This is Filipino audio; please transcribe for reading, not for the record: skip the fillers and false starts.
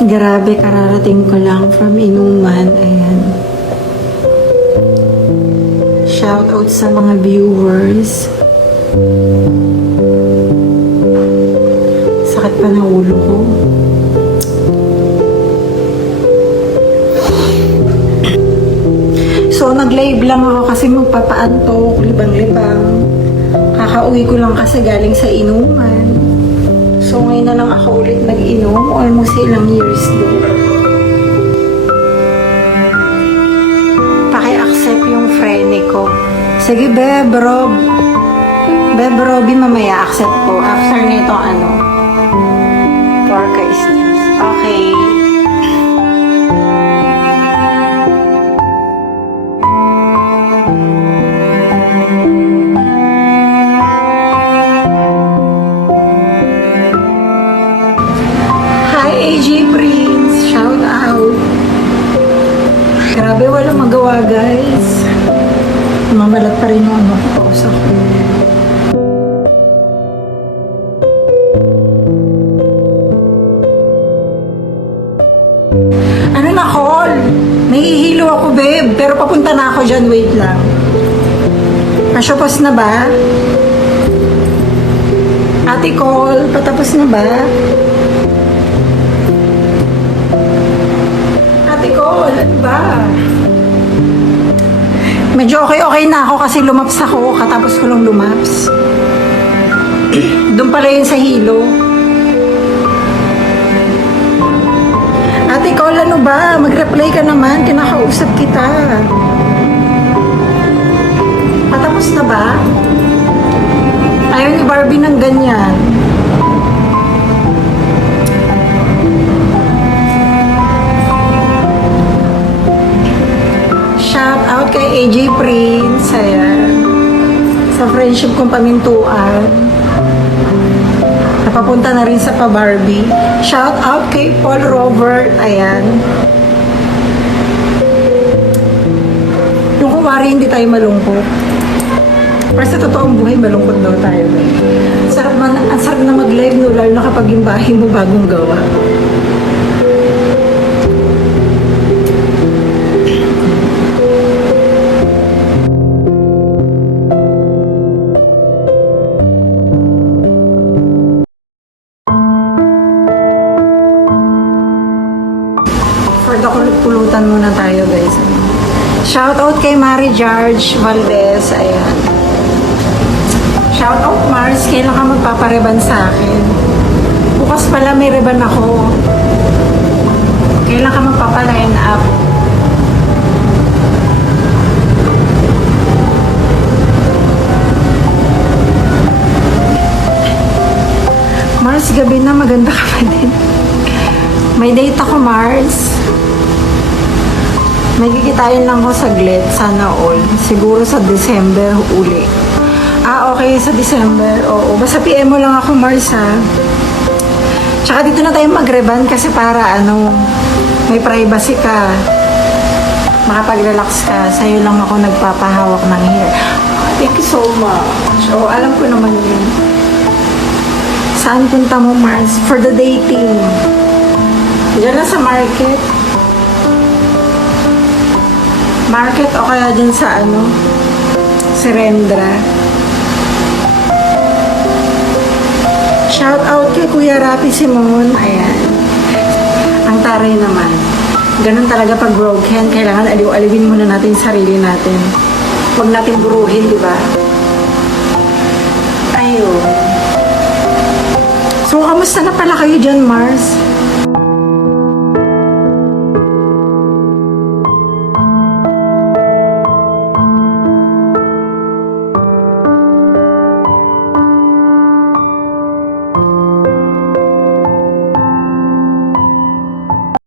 Grabe, kararating ko lang from inuman. Ayan. Shout out sa mga viewers. Sakit pa ng ulo ko. So, nag-live lang ako kasi magpapaantok, libang-libang. Kakauwi ko lang kasi galing sa inuman. So, ngayon na lang ako ulit nag-inom. Almost ilang years din. Paki-accept yung friend ko. Sige, Beb, Rob. Beb, Robby, mamaya accept ko. After nito, Porca is this. Okay. AJ Prince, shout out. Grabe, walang magawa, guys. Mamalat pa rin yung kausap ko. Ano na, call? Nahihilo ako, babe. Pero papunta na ako dyan, wait lang. Pasyopos na ba? Ate Call, patapos na ba? Ano ba? Medyo okay na ako kasi lumaps ako. Katapos ko lang lumaps. Doon pala yun sa hilo. Ate Cole, ano ba? Mag-reply ka naman. Kinakausap kita. Patapos na ba? Ayaw ni Barbie ng ganyan. Shout out kay AJ Prince, ayan. Sa friendship kong pamintuan. Napapunta na rin sa pa-Barbie. Shout out kay Paul Robert, ayan. Yung kumari hindi tayo malungkot. Pero sa totoong buhay, malungkot daw tayo. Ang sarap na mag-live, no? Lalo na kapag yung bahay mo bagong gawa. For the pulutan muna tayo, guys. Shout out kay Mary George Valdez. Ayan. Shout out, Mars. Kailan ka magpapareban sa akin? Bukas pala may reban ako. Kailan ka magpapaline up? Mars, gabi na. Maganda ka pa din. May date ako, Mars. Magkikitayin lang ko saglit, sana all. Siguro sa December uli. Okay, sa December. Oo, basta PM mo lang ako, Mars, ha. Tsaka dito na tayo mag-reban kasi para, may privacy ka. Makapag-relax ka. Sa'yo lang ako nagpapahawak ng hair. Thank you so much. Alam ko naman yun. Saan punta mo, Mars? For the dating. Diyan na sa market. Market o kaya dyan sa Serendra. Shout out kay Kuya Rapi Simon. Ayan. Ang taray naman. Ganun talaga pag broken. Kailangan aliw-aliwin muna natin sarili natin. Huwag natin buruhin, di ba? Ayun. So, kamusta na pala kayo dyan, Mars?